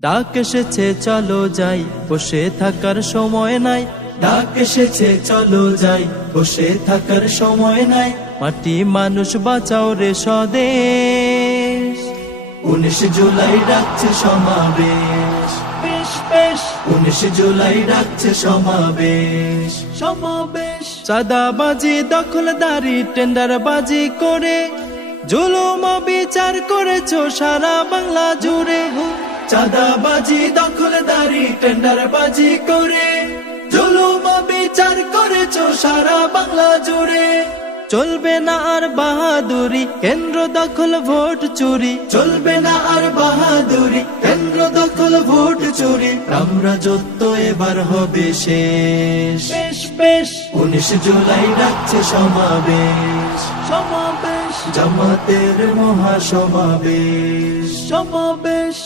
ডাক এসেছে চলো যাই, বসে থাকার সময় নাই। ডাক এসেছে চলো যাই, বসে থাকার সময় নাই। মাটি মানুষ বাঁচাও রে স্বদেশ, 19 জুলাই ডাকছে সমাবেশ। 19 জুলাই ডাকছে সমাবেশ। চাঁদাবাজি, দখলদারি, টেন্ডারবাজি করে জুলুম বিচার করেছো সারা বাংলা জুড়ে। চাঁদাবাজি, দখলদারি, টেন্ডারবাজি করে জুলুম বিচার করেছো সারা বাংলা জুড়ে। চলবে না আর বাহাদুরি, কেন্দ্র দখল ভোট চুরি। চলবে না আর বাহাদুরি, কেন্দ্র দখল ভোট চুরি। রামরাজত্ব এবার হবে শেষ। 19 জুলাই ডাকছে সমাবেশ। জামাতের মহাসমাবেশ।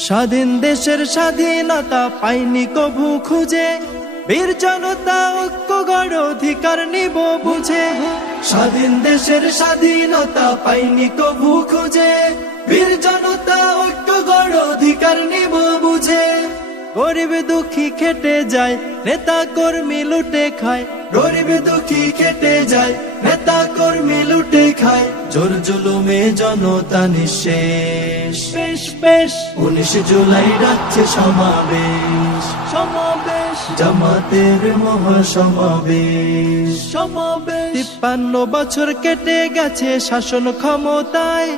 স্বাধীন দেশের স্বাধীনতা পাইনি কভু খুঁজে, বীর জনতা ঐক্য গড় অধিকার নিব বুঝে। স্বাধীন দেশের স্বাধীনতা পাইনি কভু খুঁজে, বীর জনতা ঐক্য গড় অধিকার নিব বুঝে। গরিব দুঃখী খেটে যায়, নেতা কর্মী লুটে খায়। গরিব দুঃখী খেটে যায়, নেতা কর্মী লুটে খায়। জোর জুলুমে জনতা নিঃশেষ। 19 জুলাই ডাকছে সমাবেশ। জামাতের মহাসমাবেশ। 53 বছর কেটে গেছে শাসন ক্ষমতায়,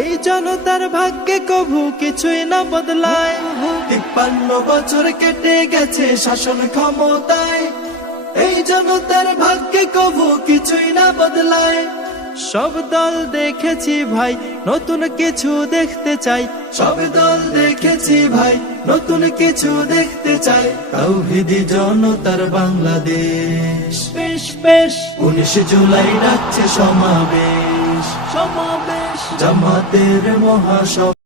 এই জনতার ভাগ্যে কভু কিছুই না বদলায়। 53 বছর কেটে গেছে শাসন ক্ষমতায়, এই জনতার ভাগ্যে কভু কিছুই না বদলায়। সব দল দেখেছি ভাই, নতুন কিছু দেখতে চাই। সব দল দেখেছি ভাই, নতুন কিছু দেখতে চাই। তাওহীদি জনতার বাংলাদেশ। 19 জুলাই ডাকছে সমাবেশ। জামাতের মহাসমাবেশ।